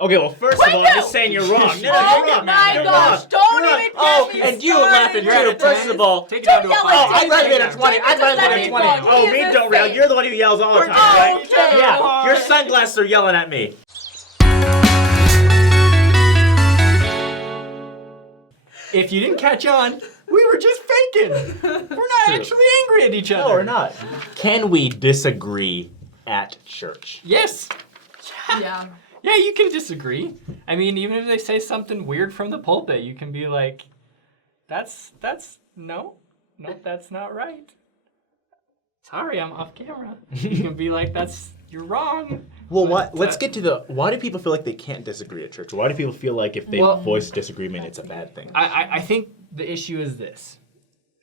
Okay, well, first of all, I'm just saying you're wrong. No, Oh you're wrong. my You're gosh, wrong. don't You're even wrong. get me And you started. laughing You're too. at a First 10. of all, Take it down to a Don't 5. yell I'd rather be at a 20. I'd rather be at a 20. Wrong. Oh, He me is don't yell. insane. You're the one who yells all the time, right? Okay. Yeah, your sunglasses are yelling at me. If you didn't catch on, we were just faking. We're not actually angry at each other. No, we're not. Can we disagree at church? Yes. Yeah. Yeah, you can disagree. I mean, even if they say something weird from the pulpit, you can be like, no, that's not right. Sorry, I'm off camera. You can be like, you're wrong. Well, let's get to why do people feel like they can't disagree at church? Why do people feel like if they voice disagreement, it's a bad thing? I think the issue is this.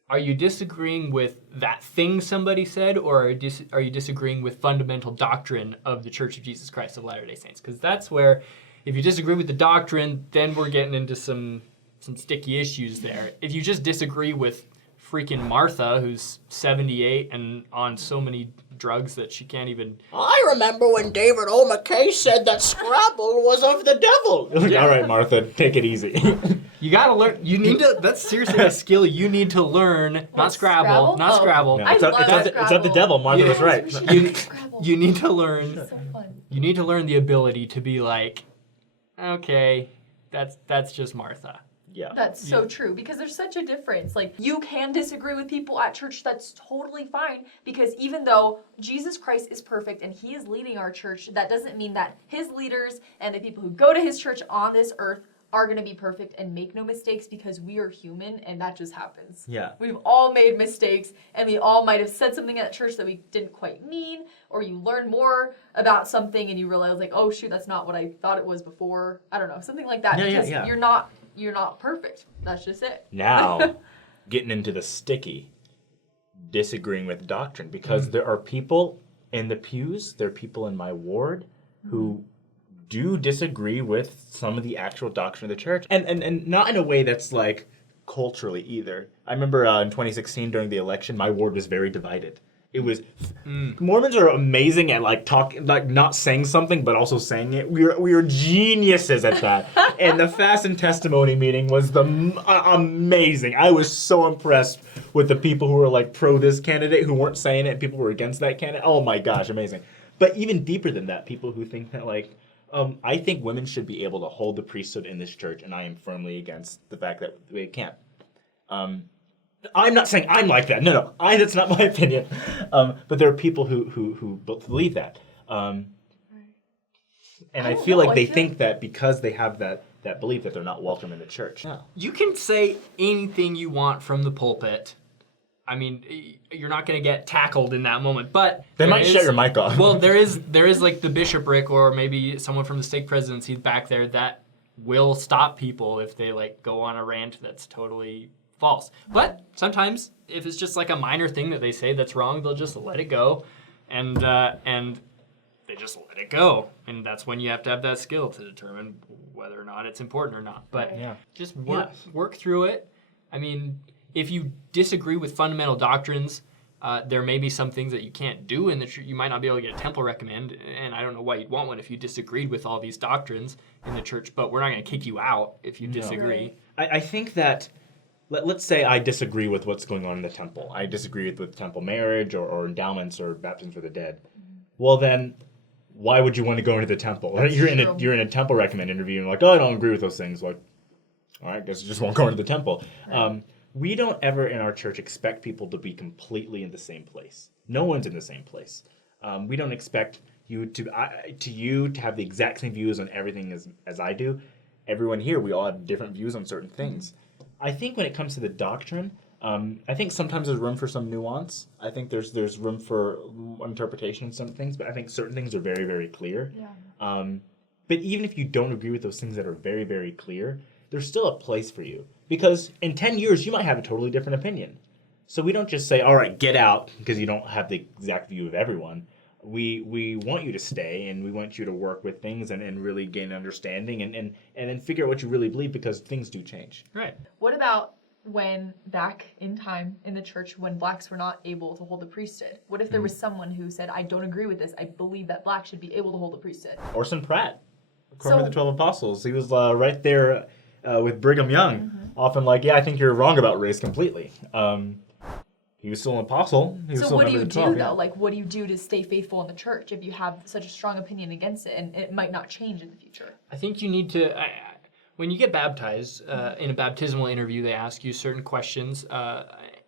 Are you disagreeing with that thing somebody said, or are you disagreeing with fundamental doctrine of the Church of Jesus Christ of Latter-day Saints? Because that's where, if you disagree with the doctrine, then we're getting into some sticky issues there. If you just disagree with freaking Martha, who's 78 and on so many drugs that she can't even... I remember when David O. McKay said that Scrabble was of the devil. All right, Martha, take it easy. You gotta learn. You need to. That's seriously a skill you need to learn. Not Scrabble. Not Scrabble. No, it's up the devil. Martha was right. You need to learn. So fun. You need to learn the ability to be like, okay, that's just Martha. Yeah. That's so true, because there's such a difference. Like, you can disagree with people at church, that's totally fine, because even though Jesus Christ is perfect and he is leading our church, that doesn't mean that his leaders and the people who go to his church on this earth are going to be perfect and make no mistakes, because we are human and that just happens. Yeah. We've all made mistakes, and we all might have said something at church that we didn't quite mean, or you learn more about something and you realize, like, oh shoot, that's not what I thought it was before. I don't know, something like that. Because you're not perfect. That's just it. Now, getting into the sticky, disagreeing with doctrine, because there are people in the pews, there are people in my ward who do disagree with some of the actual doctrine of the church, and not in a way that's like culturally either. I remember in 2016 during the election, my ward was very divided. It was Mormons are amazing at like not saying something but also saying it. We were geniuses at that. And the fast and testimony meeting was amazing. I was so impressed with the people who were like pro this candidate who weren't saying it, and people who were against that candidate. Oh my gosh, amazing. But even deeper than that, people who think that like I think women should be able to hold the priesthood in this church, and I am firmly against the fact that they can't. I'm not saying I'm like that. No, that's not my opinion. But there are people who believe that, and I feel like they think that because they have that belief that they're not welcome in the church. No. You can say anything you want from the pulpit. I mean, you're not going to get tackled in that moment, but they might shut your mic off. Well, there is like the bishopric or maybe someone from the stake presidency back there that will stop people if they like go on a rant that's totally false. But sometimes if it's just like a minor thing that they say that's wrong, they'll just let it go, and they just let it go. And that's when you have to have that skill to determine whether or not it's important or not. But just work through it. I mean, if you disagree with fundamental doctrines, there may be some things that you can't do in the church. You might not be able to get a temple recommend, and I don't know why you'd want one if you disagreed with all these doctrines in the church, but we're not going to kick you out if you disagree. I think that, let's say I disagree with what's going on in the temple. I disagree with temple marriage or endowments or baptism for the dead. Well then, why would you want to go into the temple? You're in a temple recommend interview and like, oh, I don't agree with those things. Like, all right, I guess you just won't go into the temple. Right. We don't ever in our church expect people to be completely in the same place. No one's in the same place. We don't expect you to have the exact same views on everything as I do. Everyone here, we all have different views on certain things. I think when it comes to the doctrine, I think sometimes there's room for some nuance. I think there's room for interpretation in some things, but I think certain things are very, very clear. Yeah. But even if you don't agree with those things that are very, very clear, there's still a place for you. Because in 10 years, you might have a totally different opinion. So we don't just say, all right, get out, because you don't have the exact view of everyone. We want you to stay, and we want you to work with things and really gain understanding and then figure out what you really believe, because things do change. Right. What about when back in time in the church when blacks were not able to hold the priesthood? What if there was someone who said, I don't agree with this, I believe that blacks should be able to hold the priesthood? Orson Pratt. according to the 12 apostles. He was right there with Brigham Young, often like, yeah, I think you're wrong about race completely. He was still an apostle. He was So still what do you member do, of the 12, though? yeah. Like, what do you do to stay faithful in the church if you have such a strong opinion against it and it might not change in the future? I think you need to, when you get baptized, in a baptismal interview, they ask you certain questions,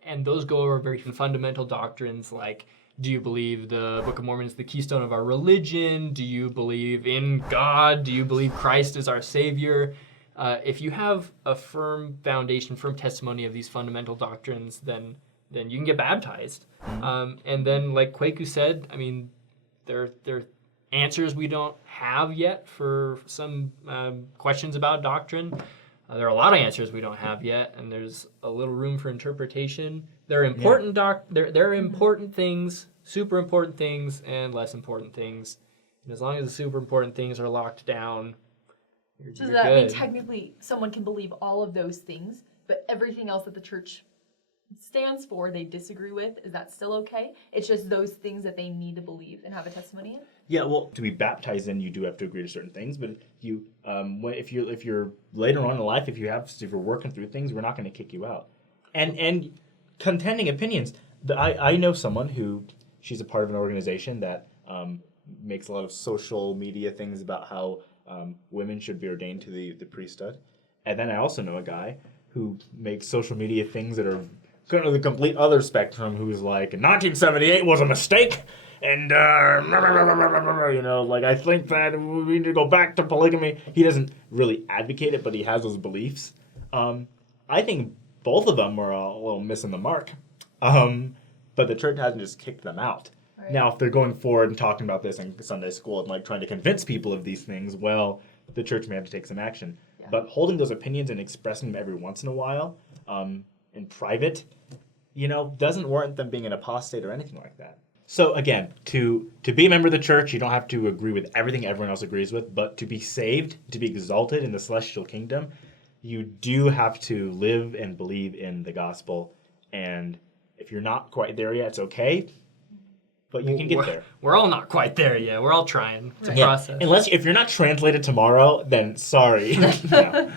and those go over very fundamental doctrines like, do you believe the Book of Mormon is the keystone of our religion? Do you believe in God? Do you believe Christ is our Savior? If you have a firm foundation, firm testimony of these fundamental doctrines, then you can get baptized. And then, like Kwaku said, I mean, there are answers we don't have yet for some questions about doctrine. There are a lot of answers we don't have yet, and there's a little room for interpretation. There are important there are important things, super important things, and less important things. And as long as the super important things are locked down, you're Does good. that mean technically someone can believe all of those things, but everything else that the church stands for they disagree with? Is that still okay? It's just those things that they need to believe and have a testimony in? Yeah, well, to be baptized in, you do have to agree to certain things. But you, if you're later on in life, if you're working through things, we're not going to kick you out. And contending opinions. I know someone who she's a part of an organization that makes a lot of social media things about how women should be ordained to the priesthood. And then I also know a guy who makes social media things that are kind of the complete other spectrum, who's like, 1978 was a mistake, and like, I think that we need to go back to polygamy. He doesn't really advocate it, but he has those beliefs. I think both of them are a little missing the mark, but the church hasn't just kicked them out. Right. Now, if they're going forward and talking about this in Sunday school and like trying to convince people of these things, well, the church may have to take some action. Yeah. But holding those opinions and expressing them every once in a while, in private, doesn't warrant them being an apostate or anything like that. So again, to be a member of the church, you don't have to agree with everything everyone else agrees with, but to be saved, to be exalted in the celestial kingdom, you do have to live and believe in the gospel. And if you're not quite there yet, it's okay, but you can get there. We're all not quite there yet. We're all trying. It's a Right. process. If you're not translated tomorrow, then sorry. Yeah.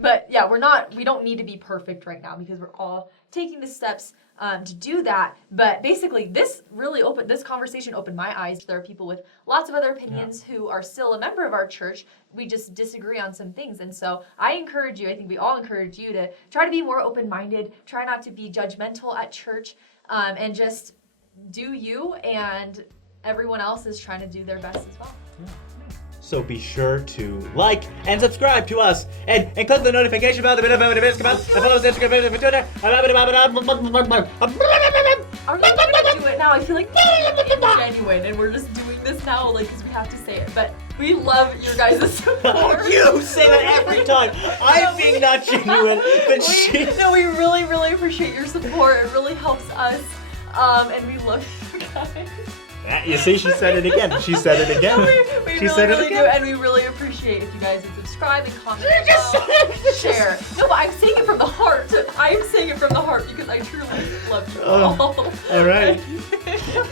But yeah, we don't need to be perfect right now because we're all taking the steps to do that. But basically, this conversation opened my eyes. There are people with lots of other opinions who are still a member of our church. We just disagree on some things. And so I encourage you, I think we all encourage you to try to be more open-minded, try not to be judgmental at church, and just do you, and everyone else is trying to do their best as well. So be sure to like and subscribe to us, and click the notification bell. And follow us on Instagram and Twitter. Are we going to do it now? I feel like this is genuine, and we're just doing this now, like, because we have to say it. But we love your guys' support. You say that every time. I'm being not genuine, but we really, really appreciate your support. It really helps us, and we love you guys. You see, she said it again. She said it again. We She really, said it really again. do, and we really appreciate if you guys would subscribe and comment below, share. No, but I'm saying it from the heart. I am saying it from the heart because I truly love you all. All right. Thank you.